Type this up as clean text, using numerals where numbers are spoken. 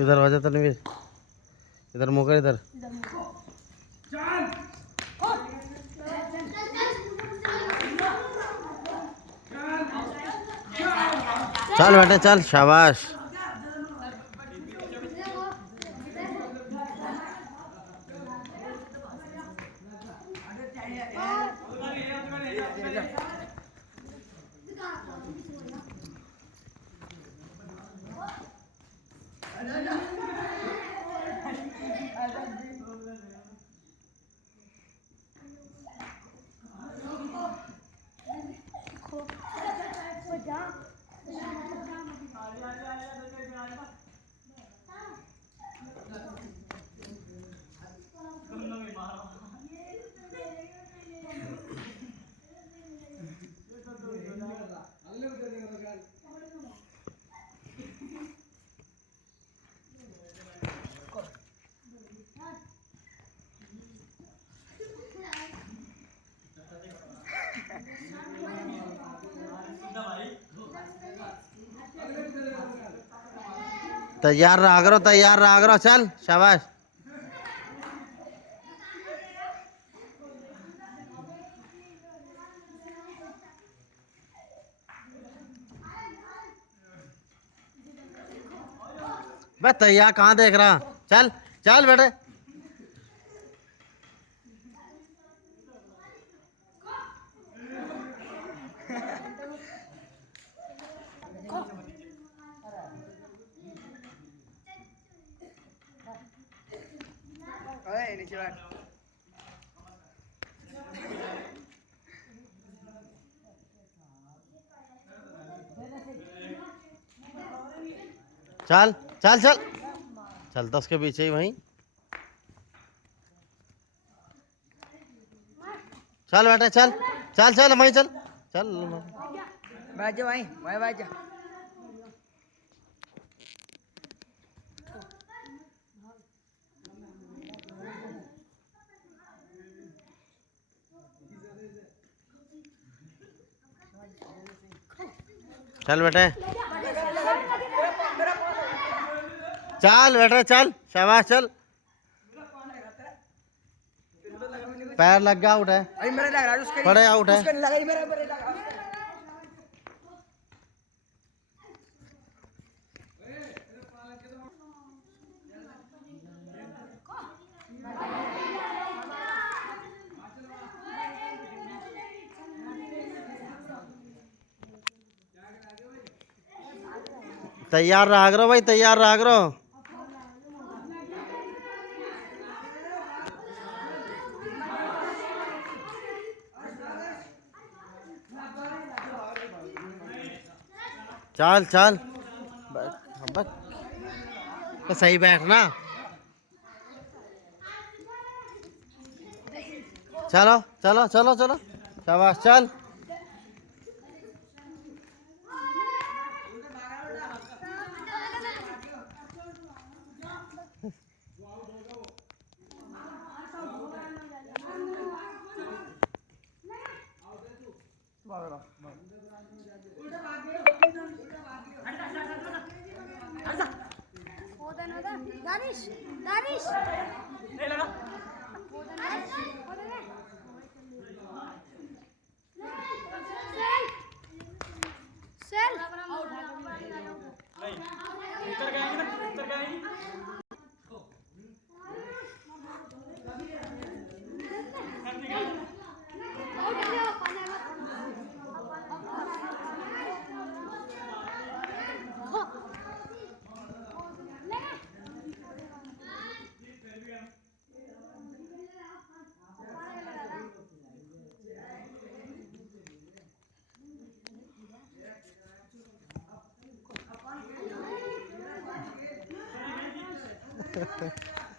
इधर वजह तो नहीं, इधर मुकर, इधर चल बेटे चल, शाबाश। तैयार रहा करो, तैयार रहा करो, चल शाबाश। बस तैयार कहाँ देख रहा, चल चल बेटे। नीचे बैठ। चल चल चल चलता उसके पीछे ही वहीं। चल बेटा चल चल चल वहीं चल चल। बैठ जा भाई, वहीं बैठ जा। चल बेटे चल बेटा चल शाबाश चल। पैर लग गया, आउट है। अरे मेरे लग रहा है उसके, बड़े आउट है। उसके नहीं लगा, ये मेरे मेरे लगा। तैयार रहा करो भाई, तैयार रहा करो। चल चल तो सही बैठना। चलो चलो चलो चलो शाबाश चल। दानिश दानिश नहीं लगा। सेल उतर गए ना, उतर गए। Ha ha ha.